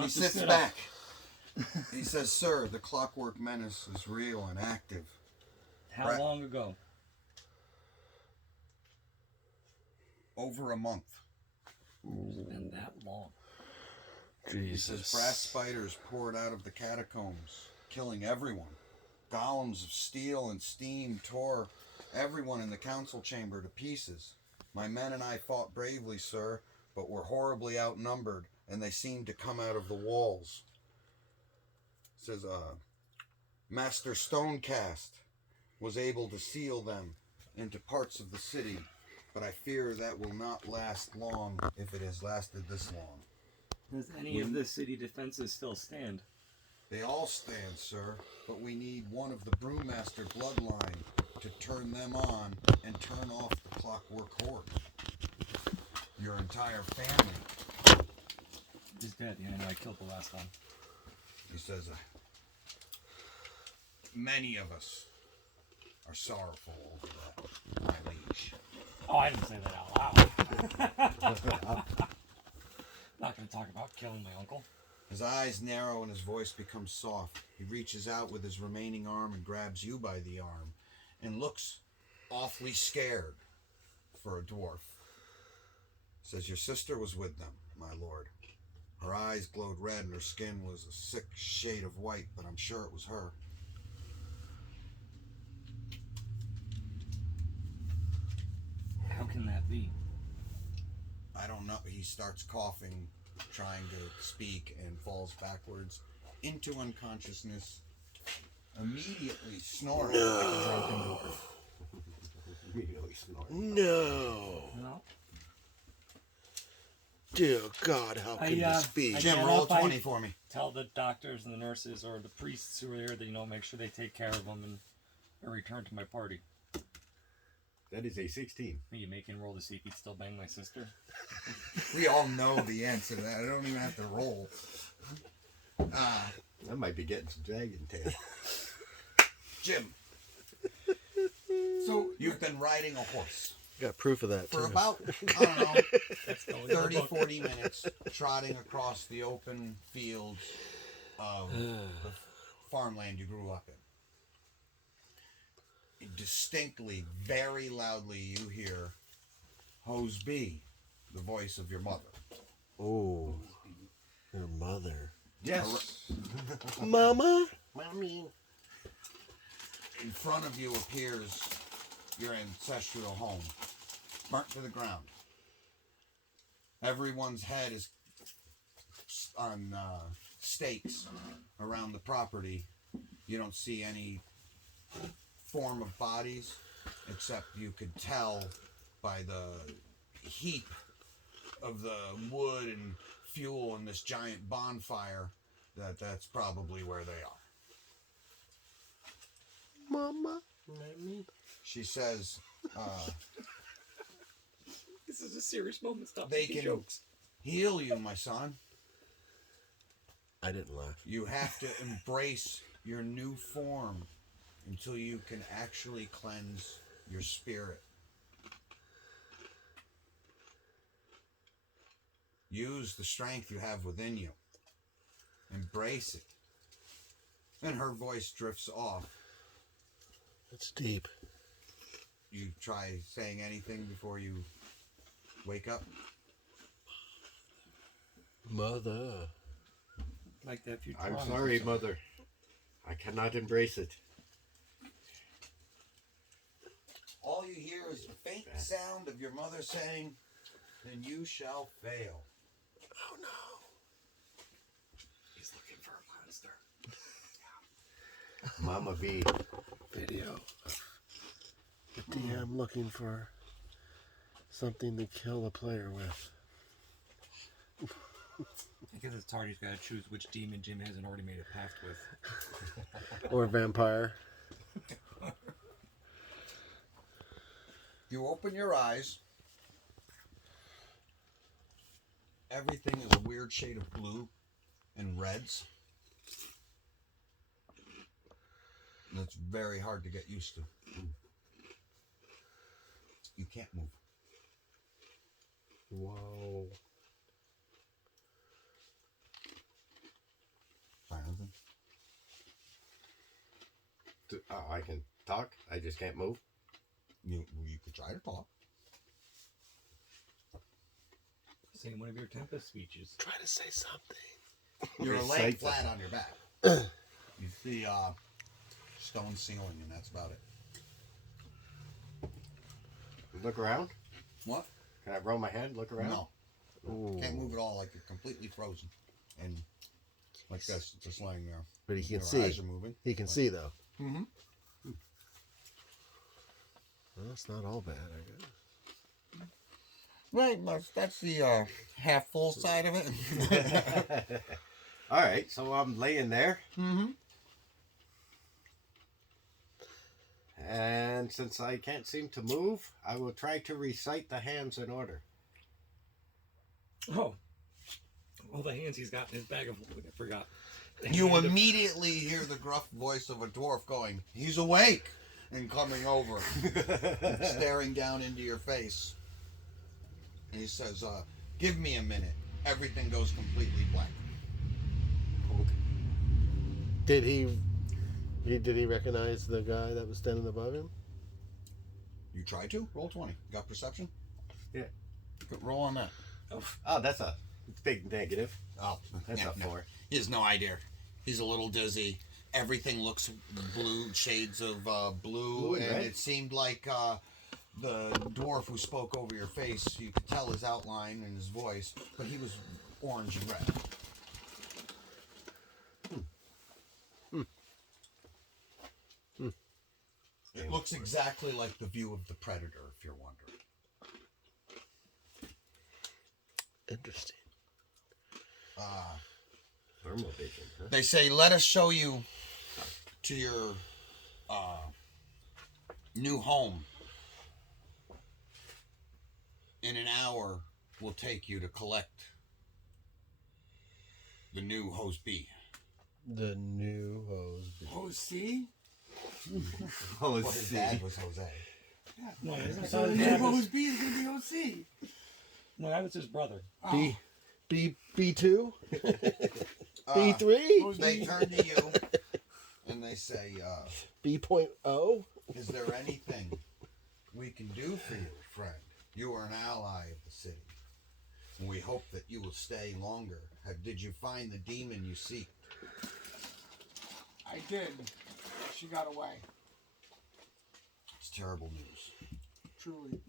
He sits back. He says, "Sir, the clockwork menace is real and active." How long ago? Over a month. It's been that long. Jesus. He says, "Brass spiders poured out of the catacombs, killing everyone. Golems of steel and steam tore everyone in the council chamber to pieces. My men and I fought bravely, sir, but were horribly outnumbered, and they seemed to come out of the walls." It says, "Master Stonecast was able to seal them into parts of the city, but I fear that will not last long if it has lasted this long." Does any of the city defenses still stand? "They all stand, sir, but we need one of the Brewmaster bloodline to turn them on and turn off the clockwork horde. Your entire family is dead. Yeah, I know I killed the last one." He says, "Many of us are sorrowful over that, my liege." Oh, I didn't say that out loud. Not going to talk about killing my uncle. His eyes narrow and his voice becomes soft. He reaches out with his remaining arm and grabs you by the arm and looks awfully scared for a dwarf. Says, "Your sister was with them, my lord. Her eyes glowed red and her skin was a sick shade of white, but I'm sure it was her." How can that be? "I don't know." He starts coughing, trying to speak, and falls backwards into unconsciousness, immediately snoring like a drunken dwarf. Immediately snoring. No. Dear God, how can this be? Jim, roll a 20 for me. Tell the doctors and the nurses or the priests who are there that, make sure they take care of them and return to my party. That is a 16. Are you making roll to see if he'd still bang my sister? We all know the answer to that. I don't even have to roll. I might be getting some dragon tail. Jim. So you've been riding a horse. Got proof of that, for too. about, I don't know, 30, 40 minutes, trotting across the open fields of the farmland you grew up in. Distinctly, very loudly, you hear Hose B, the voice of your mother. Oh, your mother. Yes. Mama? Mommy. In front of you appears your ancestral home, burnt to the ground. Everyone's head is on stakes around the property. You don't see any form of bodies, except you could tell by the heap of the wood and fuel in this giant bonfire that that's probably where they are. Mama? She says, This is a serious moment. Stop they making can jokes. heal you, my son. I didn't laugh. You have to embrace your new form until you can actually cleanse your spirit. Use the strength you have within you. Embrace it. And her voice drifts off. It's deep. You try saying anything before you wake up? Mother. Like that future. I'm sorry, Mother. I cannot embrace it. All you hear is the faint sound of your mother saying, "Then you shall fail." Oh no. He's looking for a monster. Mama B. Video. The DM looking for something to kill a player with. I guess it's hard. He's got to choose which demon Jim hasn't already made a pact with. Or vampire. You open your eyes. Everything is a weird shade of blue and reds. And it's very hard to get used to. You can't move. Whoa. Oh, I can talk. I just can't move. You could try to talk. Say one of your Tempest speeches. Try to say something. You're laying Recite flat that. on your back. You see stone ceiling, and that's about it. Look around. What? Can I roll my head? Look around. No. Ooh. Can't move at all. Like you're completely frozen, and like this, just laying there. But he can Your see. eyes are moving. He can see though. Mm-hmm. Well, that's not all bad, I guess. Right. That's the half full side of it. All right, so I'm laying there, Mm-hmm. and since I can't seem to move, I will try to recite the hands in order. Oh. All the hands he's got in his bag of holding, I forgot. You immediately hear the gruff voice of a dwarf going, "He's awake!" and coming over, and staring down into your face. And he says, "Give me a minute." Everything goes completely blank. Did he recognize the guy that was standing above him? You try to roll 20. You got perception? Yeah. Roll on that. Oh, that's a big negative. Oh, That's yeah, a no. 4. He has no idea. He's a little dizzy. Everything looks blue, shades of blue, Blue and and red. it seemed like the dwarf who spoke over your face. You could tell his outline and his voice, but he was orange and red. It looks exactly like the view of the predator, if you're wondering. Interesting. Thermal vision, huh? They say, "Let us show you to your new home. In an hour, we'll take you to collect the new host B." The new hose. OC? Oh, Well, his dad was Jose. No, isn't So the new that Hose was, B is going to be OC. no, that was his brother. Oh, B2? Uh, B3? Hose They B. turn to you and they say, B.0? "Is there anything we can do for you, friend? You are an ally of the city, and we hope that you will stay longer. Did you find the demon you seek?" I did. She got away. It's terrible news. Truly.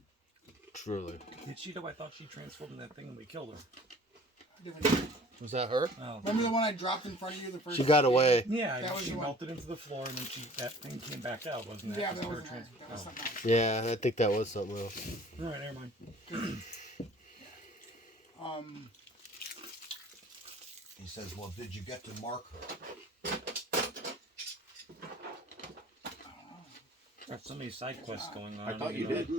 Truly. Did she know I thought she transformed in that thing and we killed her? Different. Was that her? Oh. Remember the one I dropped in front of you the first She got away. Yeah, That was she the one. melted into the floor and then that thing came back out, wasn't that? Yeah, just that her was, trans- that was something else. Yeah, I think that was something else. All right, never mind. He says, "Well, did you get to mark her?" Got so many side quests going on. I thought you know. did.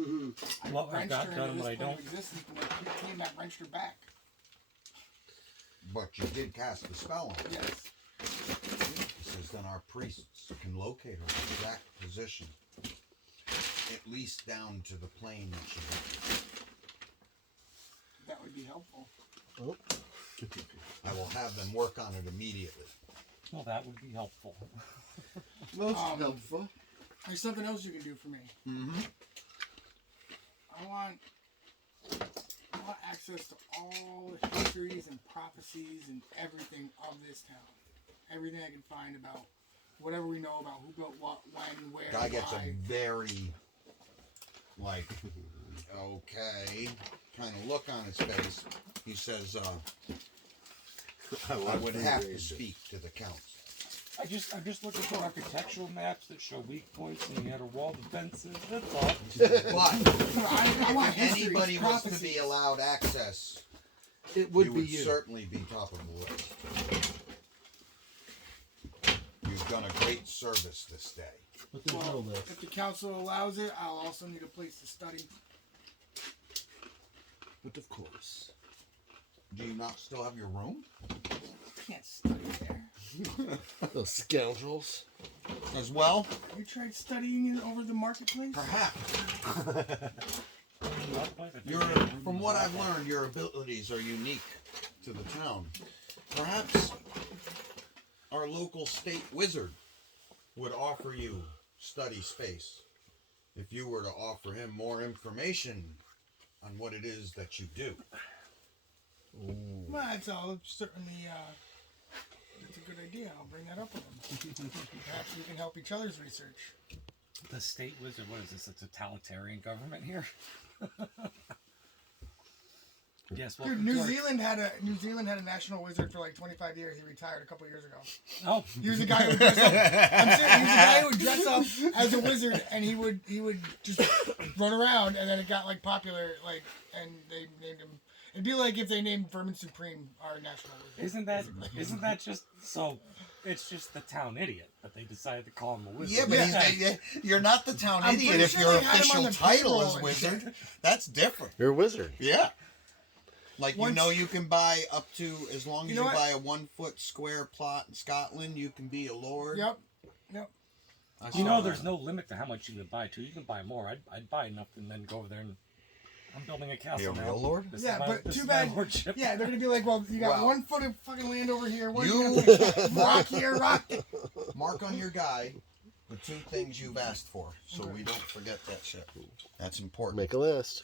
Well, I've Wrenched got her done into what I this plane don't. of existence, and when she came back, wrenched her back. But you did cast the spell on her. Yes. He says, "Then our priests can locate her exact position, at least down to the plane that she hit. That would be helpful. Oh. I will have them work on it immediately." Well, that would be helpful. Most helpful. There's something else you can do for me. Mm-hmm. I want access to all the histories and prophecies and everything of this town. Everything I can find about whatever we know about who built what, when, where, Guy gets a why. very, like, okay, kind of look on his face. He says, "I would have to speak to the council." I'm just looking for architectural maps that show weak points and you had a wall defenses. That's all. But I want if histories, anybody was to prophecies. be allowed access, It you would certainly be top of the list. You've done a great service this day. But there's no list. If the council allows it, I'll also need a place to study. But of course. Do you not still have your room? I can't study there. Those scoundrels. As well? You tried studying it over the marketplace? Perhaps. From what I've learned, your abilities are unique to the town. Perhaps our our local state wizard would offer you study space if you were to offer him more information on what it is that you do. Well, it's all certainly. It's a good idea. I'll bring that up with him. Perhaps we can help each other's research. The state wizard. What is this? A totalitarian government here? Yes. Well, Dude, New Zealand had a national wizard for like 25 years. He retired a couple years ago. Oh, He was a guy who would dress up. I'm serious. He was a guy who would dress up as a wizard, and he would just run around, and then it got like popular, like, and they named him. It'd be like if they named Vermin Supreme our national wizard. isn't that just so? It's just the town idiot, but they decided to call him a wizard. Yeah, but you're not the town I'm idiot pretty if sure your they had him on official the title payroll is and wizard. shit. That's different. You're a wizard. Yeah. Like, Once- you can buy up to, as long as You you, know what? buy a 1 foot square plot in Scotland, you can be a lord. Yep. I You saw know, that. there's no limit to how much you can buy too. You can buy more. I'd buy enough and then go over there and I'm building a castle You're a now. real lord? This Yeah, is my, but this too is bad. My lordship. Yeah, they're gonna be like, well, you got Wow. 1 foot of fucking land over here. You- Rock here, rock there. Mark on your guide the 2 things you've asked for, so we don't forget that shit. That's important. Make a list.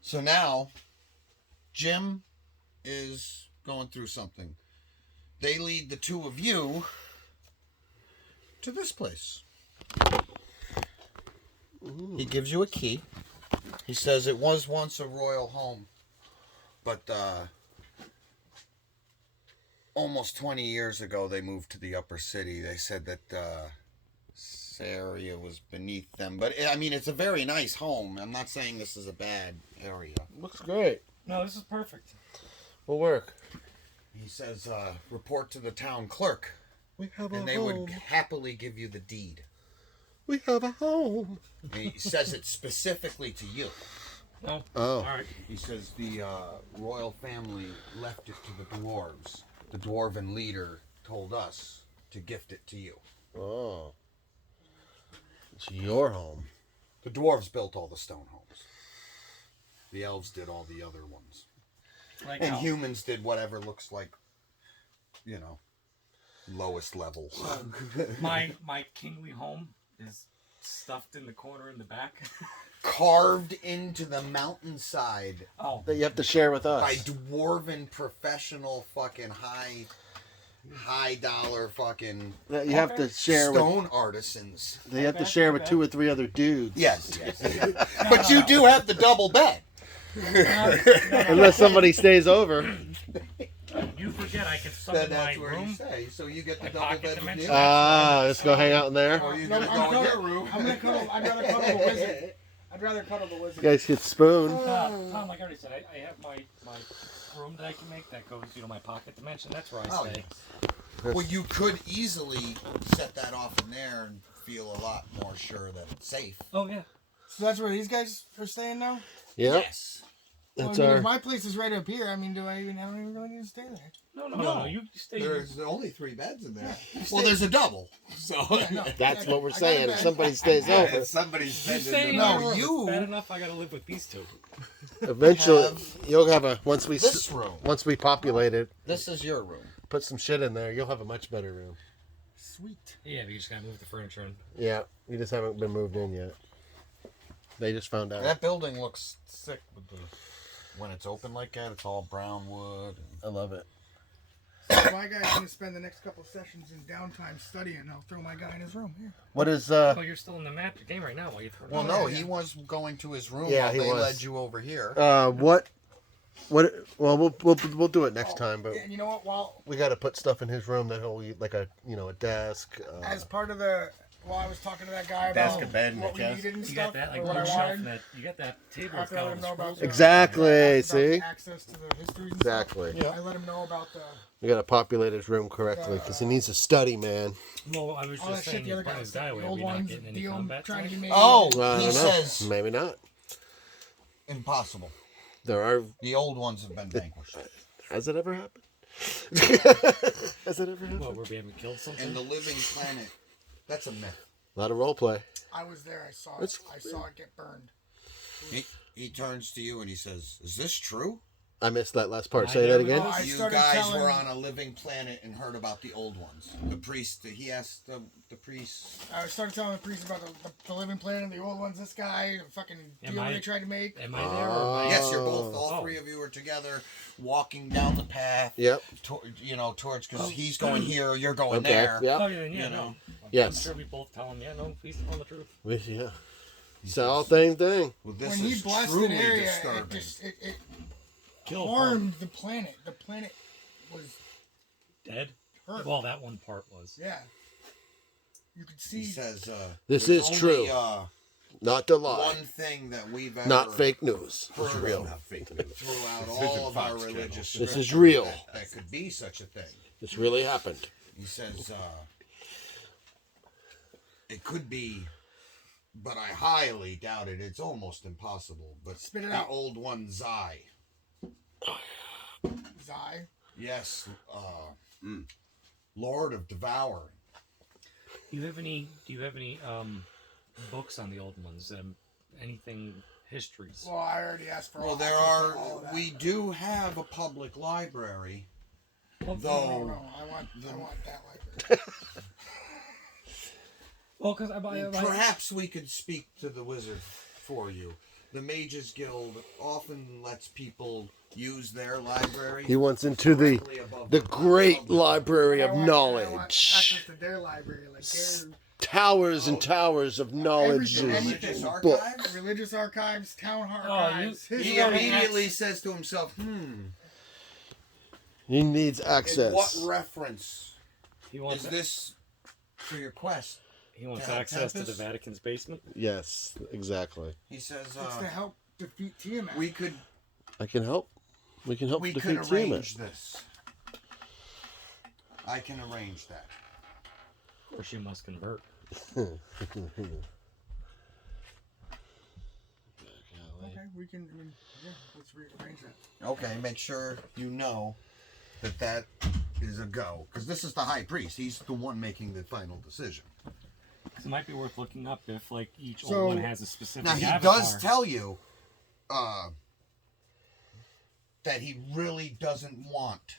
So now, Jim is going through something. They lead the 2 of you to this place. He gives you a key. He says it was once a royal home, but almost 20 years ago they moved to the upper city. They said that this area was beneath them, but I mean, it's a very nice home. I'm not saying this is a bad area. Looks great. No, this is perfect. Will work. He says, report to the town clerk, We have and they would happily give you the deed. We have a home. And he says it specifically to you. No. Oh. All right. He says the royal family left it to the dwarves. The dwarven leader told us to gift it to you. Oh. It's your home. The dwarves built all the stone homes. The elves did all the other ones. Like And how? humans did whatever looks like, lowest level. My kingly home is stuffed in the corner in the back. Carved into the mountainside Oh, That you have to share with us. by dwarven professional fucking high dollar fucking That you have to share with. stone artisans. They have to share with 2 or 3 other dudes. Yes. But you do have the double bed. Unless somebody stays over. you forget I can summon my That's where you room. say. So you get the My double pocket bed with dimension. you. Let's go hang out in there. Or you No, gonna I'm go in your cuddle- room. I'm gonna cuddle. I'd rather cuddle the wizard. I'd rather cuddle the wizard. You guys get spoon. Tom, like I already said, I have my room that I can make that goes, my pocket dimension. That's where I Oh, stay. Well, you could easily set that off in there and feel a lot more sure that it's safe. Oh yeah. So that's where these guys are staying now. Yep. Yes. That's Well, I mean, our. if my place is right up here. I mean, I don't even really need to stay there. No. You stay. There's only 3 beds in there. You Well, stay- the's a double. So Yeah, no, That's yeah, what we're I got a saying. bed. If somebody stays over, somebody's You stay in No, your room. you- It's bad enough. I gotta live with these 2. eventually have you'll have a once we this room. once we populate it, This is your room. put some shit in there. You'll have a much better room. Sweet. Yeah, but you just gotta move the furniture in. Yeah, you just haven't been moved in yet. They just found out. That building looks sick with when it's open like that. It's all brown wood. I love it. So my guy's gonna spend the next couple sessions in downtime studying. I'll throw my guy in his room here. What is Oh, you're still in the map game right now while you throw. Well, Oh, no, yeah, he yeah. was going to his room Yeah, while he they was. led you over here. what well we'll do it next time, but And you know what? While we got to put stuff in his room that he'll like a a desk. as part of the while I was talking to that guy Desk, about a bed, and what a we chest. needed and You stuff, got that like or what one I shelf wanted. and that you got that table. After That's I got let all him the know about scrolls. the, Exactly, I asked about see? the access to the histories and Exactly. stuff. I let him know about the We got to populate his room correctly because he needs to study, man. Well, I was all that just shit saying, the you other brought guys, his guy the away. old We're not ones, getting any deal combat trying to be tonight? made. Oh, I he don't know. says Maybe not. impossible. There are. The old ones have been vanquished. Has it ever happened? Has it ever happened? What, where we haven't killed something? And the living planet, that's a myth. A lot of role play. I was there. I saw it. That's- I saw it get burned. He turns to you and he says, "Is this true?" I missed that last part. I Say that never again. know. I You started guys telling- were on a living planet and heard about the old ones. The priest, he asked the priest. I started telling the priest about the living planet and the old ones. This guy, the fucking Am deal I- they tried to make. Am I there? Or am I... Yes, you're both. All Oh. three of you are together, walking down the path. Yep. Towards because he's going here, you're going Okay. there. Yep. Oh, yeah, You no. know. Yes. I'm sure we both tell him, yeah, no, he's telling the truth. Yeah. It's all same thing. Well, this When he is blessed truly an area, disturbing. it Killed harmed the planet. The planet was Dead? hurt. Well, that one part was. Yeah. You could He see. says, This "There's is only, true. Not to lie. One thing that we've ever Not fake news. It's heard real. Not fake news. throughout This all isn't of our Fox Channel. religious This is scripture real. that could be such a thing. This really happened. He says, it could be, but I highly doubt it. It's almost impossible. But Spit it the out. old one, Zai. Zai. Yes, Lord of Devouring. Do you have any books on the old ones? Anything histories? Well, I already asked for Well, all there access to are. all of that. We do have a public library, No, though. no, I want that library. Well, because Perhaps we could speak to the wizard for you. The Mages Guild often lets people use their library. He wants into directly above the great public. library I of want knowledge. access to their library, like their Towers and towers of knowledge Everything, and Religious books. archives. religious archives, town you- archives. you He gotta immediately says to himself, He needs in access. what reference he wants is this for your quest? he wants to access to the Tempest? Vatican's basement. Yes, exactly. He says, It's to help defeat Tiamat. we could I can help. We can help we defeat could Tiamat. arrange this. I can arrange that. Of course, you must convert. Okay, we can. Yeah, let's rearrange that. Okay, make sure you know that is a go. Because this is the high priest. He's the one making the final decision. It might be worth looking up if each So- old one has a specific Now, he avatar. does tell you that he really doesn't want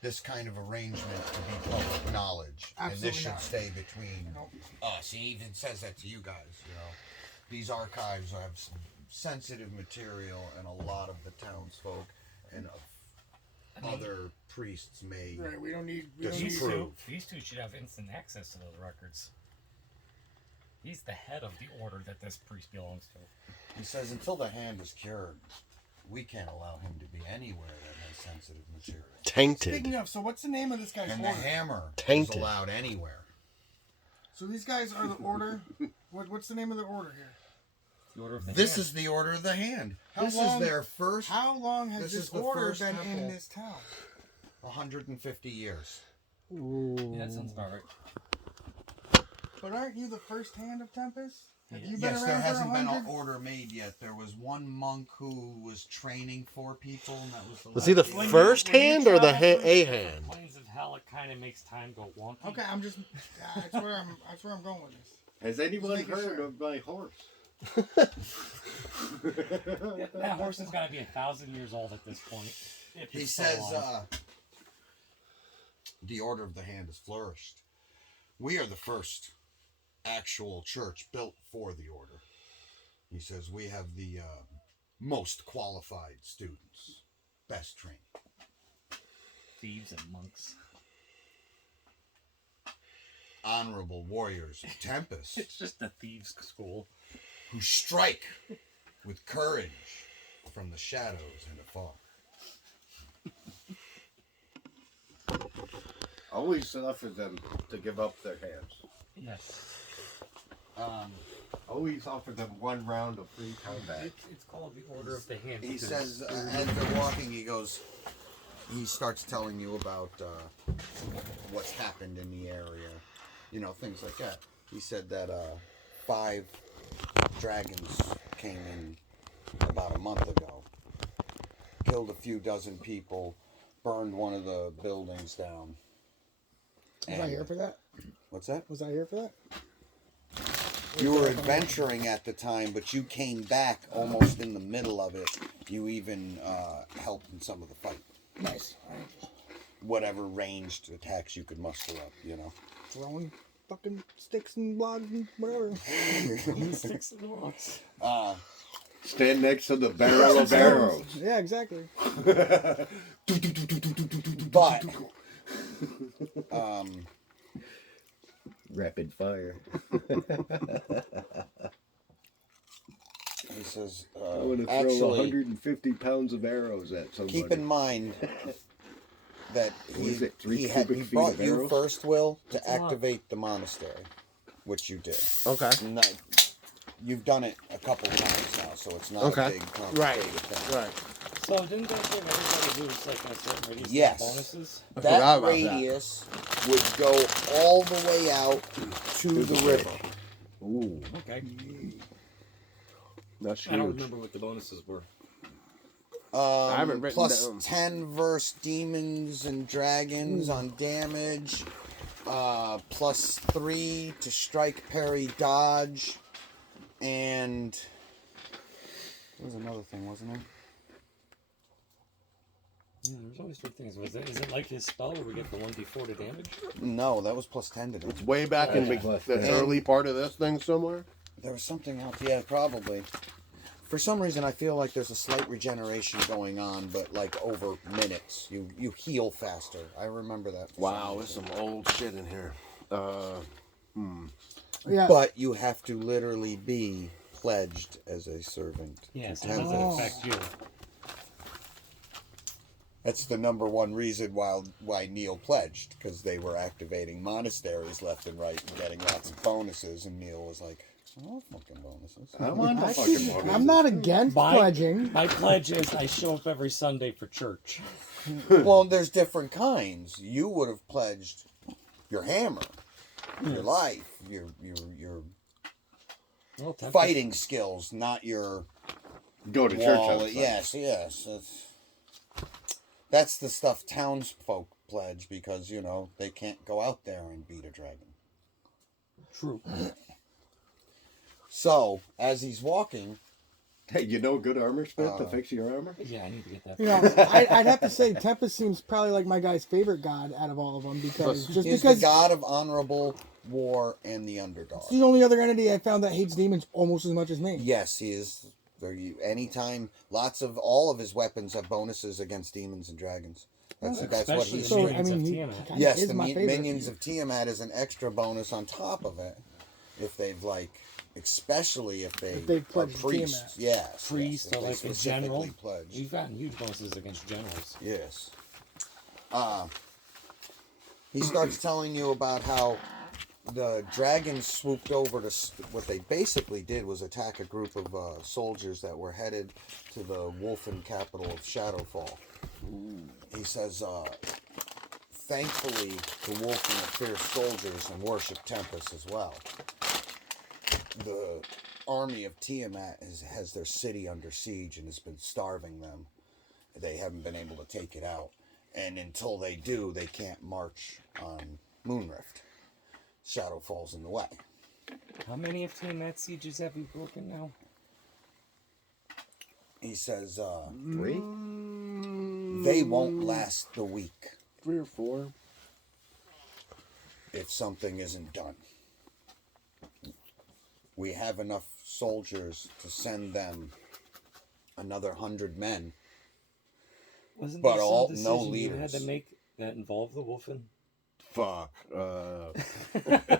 this kind of arrangement to be public knowledge. And Absolutely this should not. stay between Nope. us. He even says that to you guys, These archives have some sensitive material, and a lot of the townsfolk and other priests may... Right, we don't need. We This don't is need. true. These two should have instant access to those records. He's the head of the order that this priest belongs to. He says, until the hand is cured, we can't allow him to be anywhere that has sensitive material. Tainted. Speaking of, so what's the name of this guy's And the order? hammer Tainted. is allowed anywhere. So these guys are the order. What's the name of the order here? The order of the This hand. is the order of the hand. How This long- is their first How long has This this is the order first been in temple. this town? 150 years. Yeah, that sounds about right. But aren't you the first hand of Tempest? Have Yeah. you been Yes, around there for hasn't been 100? an order made yet. There was one monk who was training 4 people, and that was the Was he the last When you- first when you hand or the travel through- a hand? Plains of Hell, it kind of makes time go wonky. Okay, I'm just. That's where I'm going with this. Has anyone Just making heard sure. of my horse? That horse has got to be 1,000 years old at this point. if He it's still says, alive. the order of the hand has flourished. We are the first actual church built for the order. He says, we have the most qualified students, best trained. Thieves and monks. Honorable warriors of Tempest, It's just a thieves' school. who strike with courage from the shadows and afar. Always offer them to give up their hands. Yes. Always offer them 1 round of free combat. It's called the Order of the Hand. He because says, as they're walking, he starts telling you about what's happened in the area, things like that. He said that 5 dragons came in about a month ago, killed a few dozen people, burned one of the buildings down. Was I here for that? What's that? Was I here for that? You were adventuring at the time, but you came back almost in the middle of it. You even helped in some of the fight. Nice. Whatever ranged attacks you could muster up, you know. Throwing fucking sticks and logs and whatever. Sticks and rocks. Stand next to the barrel of arrows. Yeah, exactly. But Rapid fire. he says, I want to throw actually, 150 pounds of arrows at somebody. keep in mind that What is it, 3 he cubic feet brought of you arrows? first, Will, to That's a lot. activate the monastery, which you did. Okay. Not, you've done it a couple of times now, so it's not Okay. a big complicated thing. Right. So didn't they give everybody who was like a certain radius of Yes. bonuses? I forgot That about radius would go all the way out to the river. Ooh, Okay. That's I don't huge. remember what the bonuses were. I haven't written Plus down. 10 versus demons and dragons on damage. Plus 3 to strike, parry, dodge. And there was another thing, wasn't there? Yeah, there's always 3 things. Is it like his spell where we get the 1d4 to damage? No, that was plus 10 to damage. It's way back in Yeah. the early part of this thing somewhere. There was something else. Yeah, probably. For some reason, I feel like there's a slight regeneration going on, but like over minutes. You heal faster. I remember that. for some Wow, there's reason. some old shit in here. Yeah. But you have to literally be pledged as a servant. Yeah, to so how does Tempest. it affect you? That's the number one reason why Neil pledged, because they were activating monasteries left and right and getting lots of bonuses, and Neil was like, "Oh, fucking bonuses." I want the fucking bonus. I'm not against pledging. My pledge is I show up every Sunday for church. Well, there's different kinds. You would have pledged your hammer, your life, your Well, Tempest- fighting skills, not your Go to church wall. outside. Yes. That's the stuff townsfolk pledge because, they can't go out there and beat a dragon. True. So, as he's walking, Hey, you know good armor smith to fix your armor? Yeah, I need to get that. You know, I'd have to say Tempest seems probably like my guy's favorite god out of all of them because he's the god of honorable war and the underdog. it's the only other entity I found that hates demons almost as much as me. Yes, he is. Anytime, all of his weapons have bonuses against demons and dragons. That's what Especially he's the So doing. I mean, of he Tiamat. kinda Yes, is the my favorite. minions of Tiamat is an extra bonus on top of it. If they've especially if they've are pledged priests. Tiamat. Yes. Priest yes, if or they like a general. specifically pledge. We've gotten huge bonuses against generals. Yes. He starts telling you about how the dragons swooped over to what they basically did was attack a group of soldiers that were headed to the wolfen capital of Shadowfall. He says, thankfully, the wolfen are fierce soldiers and worship Tempest as well. The army of Tiamat has their city under siege and has been starving them. They haven't been able to take it out. And until they do, they can't march on MoonRift. Shadow falls in the way. How many of Tiamat sieges have you broken now? He says, 3? they won't last the week 3 or 4. if something isn't done. We have enough soldiers to send them another 100 men. Wasn't But there all- some no decision you had leaders. to make that involved the Wolfen? Fuck.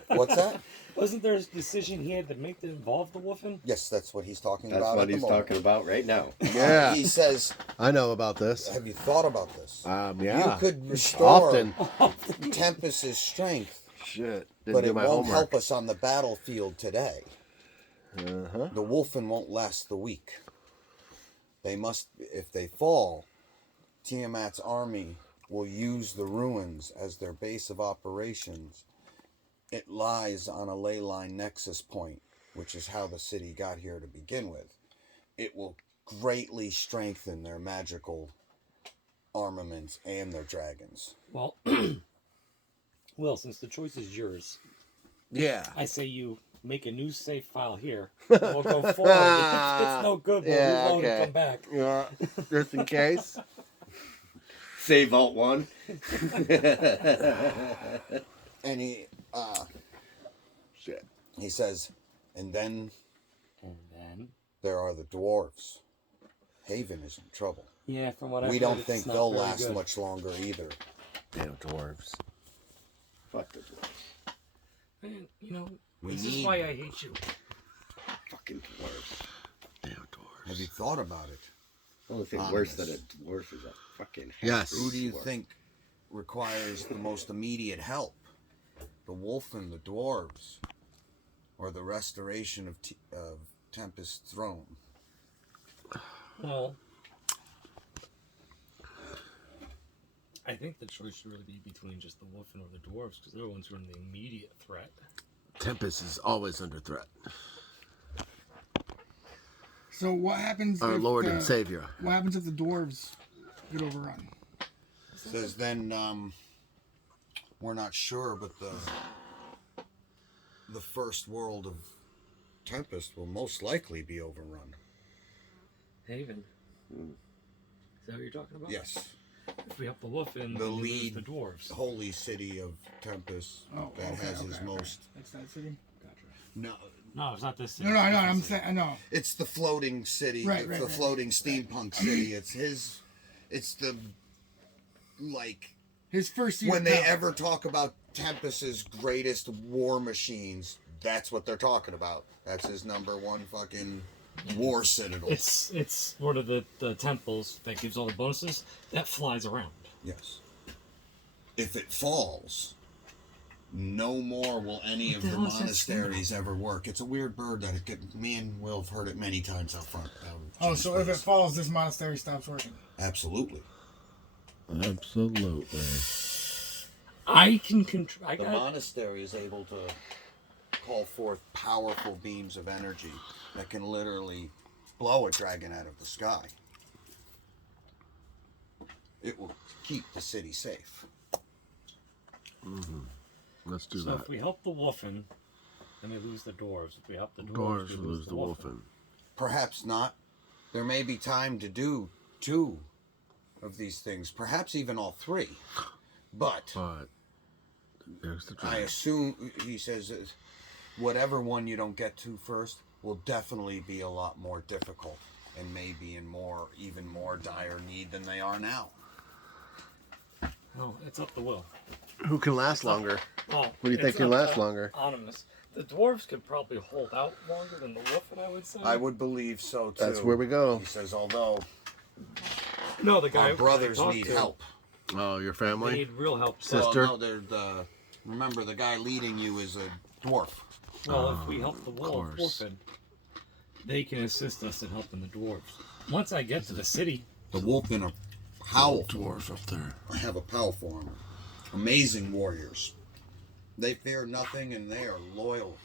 What's that? Wasn't there a decision he had to make that involved the Wolfen? Yes, that's what he's talking That's about. what at the he's moment. talking about right now. Yeah. He says, I know about this. have you thought about this? Yeah. You could restore Often. Tempest's strength, Shit. Didn't but do it my won't homework. help us on the battlefield today. Uh-huh. The Wolfen won't last the week. They must, if they fall, Tiamat's army will use the ruins as their base of operations. It lies on a ley line nexus point, which is how the city got here to begin with. It will greatly strengthen their magical armaments and their dragons. Well, Will, since the choice is yours, Yeah. I say you make a new save file here. And we'll go forward. If it's no good, we'll Yeah, reload okay. and come back. Yeah, just in case. Save Alt 1. And Shit. he says, and then And then, there are the dwarves. Haven is in trouble. yeah, from what I We heard, don't it's think not they'll very last good. much longer either. Damn dwarves. Fuck the dwarves. Man, you know, We this need- is why I hate you. Fucking dwarves. Damn dwarves. Have you thought about it? The only thing worse than a dwarf is a fucking Yes. Who do you dwarf. think requires the most immediate help? The wolf and the dwarves? Or the restoration of Tempest's throne? Well, I think the choice should really be between just the wolf and or the dwarves, because they're the ones who are the immediate threat. Tempest is always under threat. So what happens? Our if, Lord and Savior. What happens if the dwarves get overrun? Says then, we're not sure, but the first world of Tempest will most likely be overrun. Haven. Is that what you're talking about? Yes. If we help the wolf and The we lose lead the dwarves. holy city of Tempest Oh, that okay, has his okay. most... That's that city. No, No, it's not this. No, I know. I'm saying, I know. it's the floating city. Right, it's right, the right. floating steampunk city. It's his... It's the... Like... His first seat When of they power. ever talk about Tempest's greatest war machines, that's what they're talking about. That's his number one fucking war citadel. It's one of the temples that gives all the bonuses that flies around. Yes. If it falls, no more will any of the the hell is that monasteries ever work. It's a weird bird that me and Will have heard it many times out front. Oh, so if it falls, this monastery stops working. Absolutely. Absolutely. I can control. I The got. monastery is able to call forth powerful beams of energy that can literally blow a dragon out of the sky. It will keep the city safe. Let's do So that. if we help the wolfen, then we lose the dwarves. If we help the Dwarves we lose the wolfen. Perhaps not. There may be time to do 2 of these things, perhaps even all 3. But But there's the I dragon. assume, he says, whatever one you don't get to first will definitely be a lot more difficult and maybe in even more dire need than they are now. No, it's up to Will. Who can last longer? Well, What do you think it's can up last to longer? Anonymous. The dwarves could probably hold out longer than the wolfen, I would say. I would believe so too. That's where we go. He says, although No, the guy. our brothers I talked need to, help. Oh, your They family? need real help. Sister? Well, no, remember the guy leading you is a dwarf. Well, if we help the course. wolfen, they can assist us in helping the dwarves. Once I get to the city, The wolf and a powerful Dwarf up there. have a powerful armor. Amazing warriors. They fear nothing and they are loyal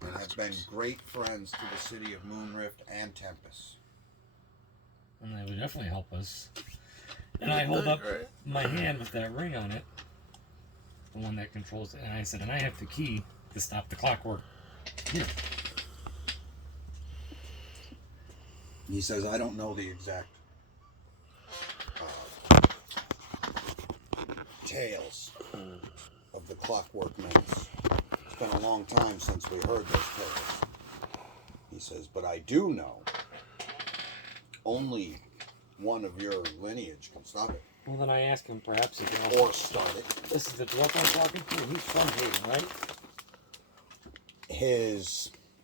and have been great friends to the city of MoonRift and Tempest. and they would definitely help us. And I hold up my hand with that ring on it, the one that controls it, and I said, and I have the key to stop the clockwork. Here. He says, I don't know the exact tales of the clockwork knights. It's been a long time since we heard those tales. He says, but I do know only one of your lineage can stop it. Well, then I asked him, perhaps he can also. Or start it. This is the dwarf I'm talking to. He's from Haven, right?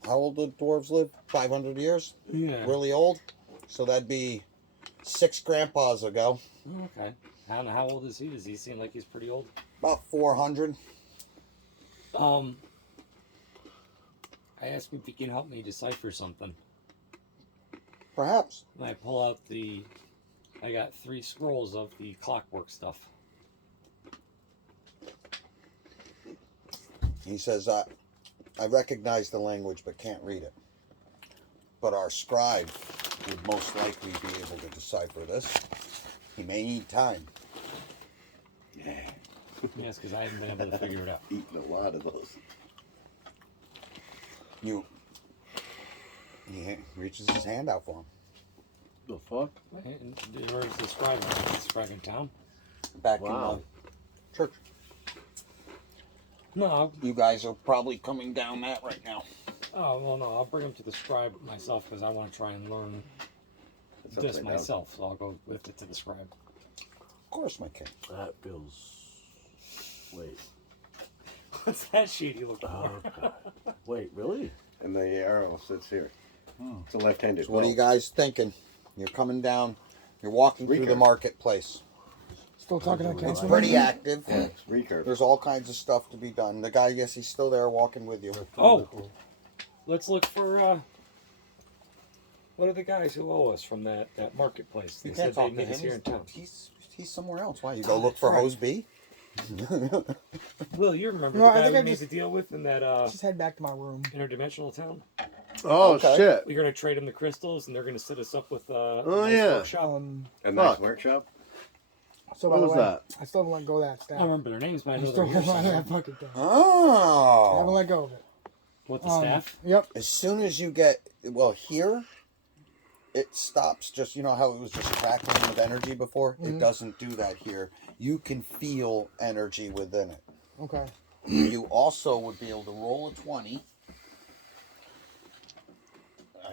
How old do dwarves live? 500 years? Yeah. Really old? So that'd be 6 grandpas ago. Okay. How old is he? Does he seem like he's pretty old? About 400. I asked him if he can help me decipher something. Perhaps. And I pull out I got 3 scrolls of the clockwork stuff. He says, I recognize the language but can't read it. But our scribe would most likely be able to decipher this. He may need time. Yes, because I haven't been able to figure it out. Eating a lot of those. He reaches his hand out for him. The fuck? Where's the scribe? Is the scribe in town? Back Wow. in the church. No. You guys are probably coming down that right now. Oh, well, no. I'll bring him to the scribe myself because I want to try and learn It's this upside down. myself. So I'll go with it to the scribe. Of course, my king. That feels. Wait. What's that sheet you look for? Okay. Wait, really? And the arrow sits here. It's a left-handed. So what are you guys thinking? You're coming down. You're walking through the Recurve. marketplace. Still talking to It's council. pretty active. Yeah, it's recurve. There's all kinds of stuff to be done. The guy, yes, he's still there walking with you. Oh, let's look for, what are the guys who owe us from that marketplace? You They can't said talk they'd to meet us him. here in town. He's somewhere else. Why? You go look that's for right. Hose B? Will, you remember No, the I guy think we I made just- the deal with in that Just head back to my room. interdimensional town? Oh, Okay. shit. We're gonna trade them the crystals, and they're gonna set us up with a Oh, nice yeah. workshop. A nice Fuck. workshop. So What by the was way, that? I still haven't let go of that I staff. don't remember their names, but I I know still they're here haven't let somewhere. that fucking thing. I haven't Oh. let go of it. What, the staff? Yep. As soon as you get, well, here, it stops. Just, you know how it was just crackling with energy before? It doesn't do that here. You can feel energy within it. Okay. You also would be able to roll a 20.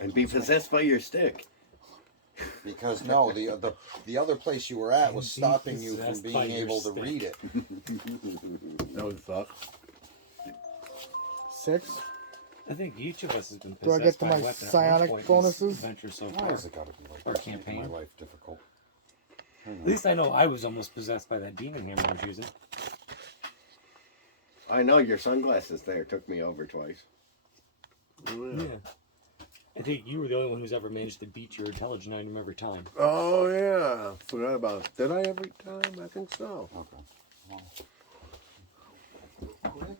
And be possessed by your stick. Because no, the other place you were at was Be stopping you from possessed by being your able to stick. read it. That would suck. 6. I think each of us has been Do I possessed get to by a my weapon at psionic one point in this bonuses? adventure so Why far. has it got to be like Or this? Making campaign. my life difficult. At least I know I was almost possessed by that demon hammer I was using. I know your sunglasses there took me over twice. Yeah. I think you were the only one who's ever managed to beat your intelligent item every time. Oh, yeah. Forgot about it. Did I every time? I think so. Okay. Well, quick.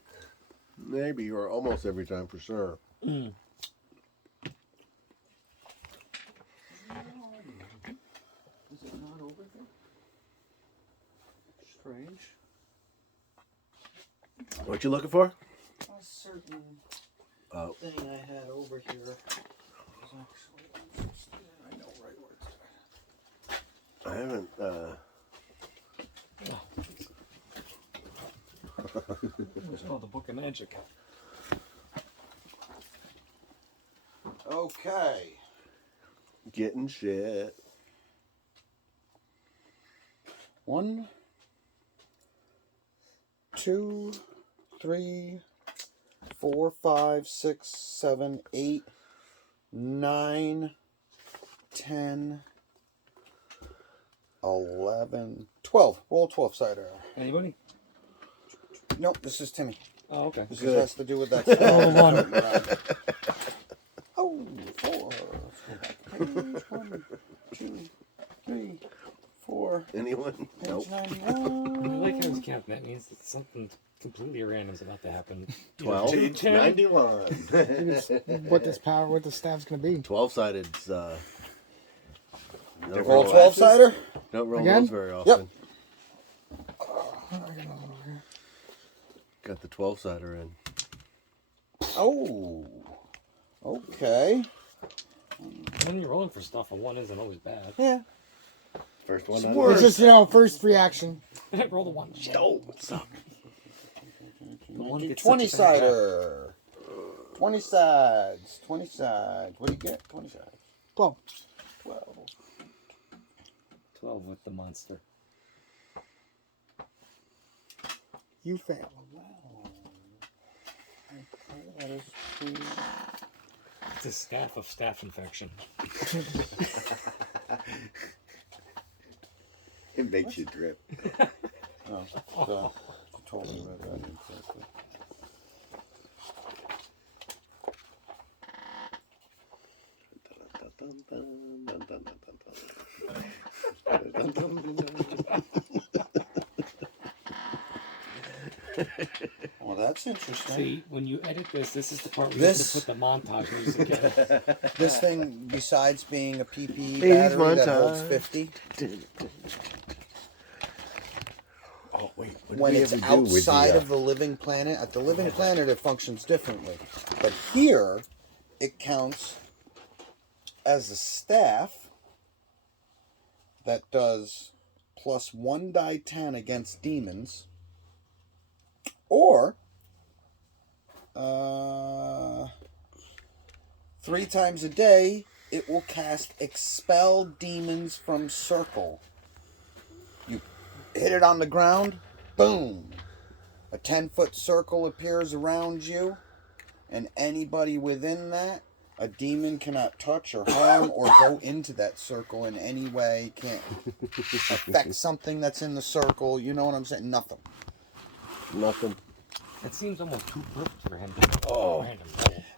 Maybe, or almost every time for sure. Mm. Is it not over there? Strange. What you looking for? A certain Oh. thing I had over here was actually. I know right where it's at. I haven't, It's called the Book of Magic. Okay. getting shit. 1, 2, 3, 4, 5, 6, 7, 8, 9, 10, 11, 12. Roll 12 cider. Anybody? Nope, this is Timmy. Oh, okay. This Good. has to do with that. Roll one. Oh, 4. 1, 2, 3, 4. Anyone? Page Nope. 91. I like how he's counting. That means that something completely random is about to happen. 12? Page 10. 91. It's what this power, what the staff's gonna be. 12-sided. Don't Roll roll 12 cider. Don't roll Again? those very often. Got the 12-sider in. Oh. Okay. When you're rolling for stuff, a 1 isn't always bad. Yeah. First one. It's on worse. It's just, you know, first reaction. Roll the 1. Shit. Oh, what's up? The 1 gets 20 such a bad rap. cider. 20 sides. 20 sides. What do you get? 20 sides. 12. 12. 12 with the monster. You fail. Okay, that is 2. It's a staff of staph infection. It makes you drip. Oh, totally read that incorrectly. Well, that's interesting. See, when you edit this is the part where This- you have to put the montage music in. This thing, besides being a PPE 80s battery that holds montage. 50. Oh, wait. What did when we it's ever do with the, outside of the living planet. At the living planet, it functions differently. But here, it counts as a staff that does plus 1 die 10 against demons, or 3 times a day it will cast expel demons from circle. You hit it on the ground, boom, a 10-foot circle appears around you, and anybody within that, a demon cannot touch or harm or go into that circle in any way, can't affect something that's in the circle, you know what I'm saying? Nothing. Nothing. It seems almost too perfect for him to random roll.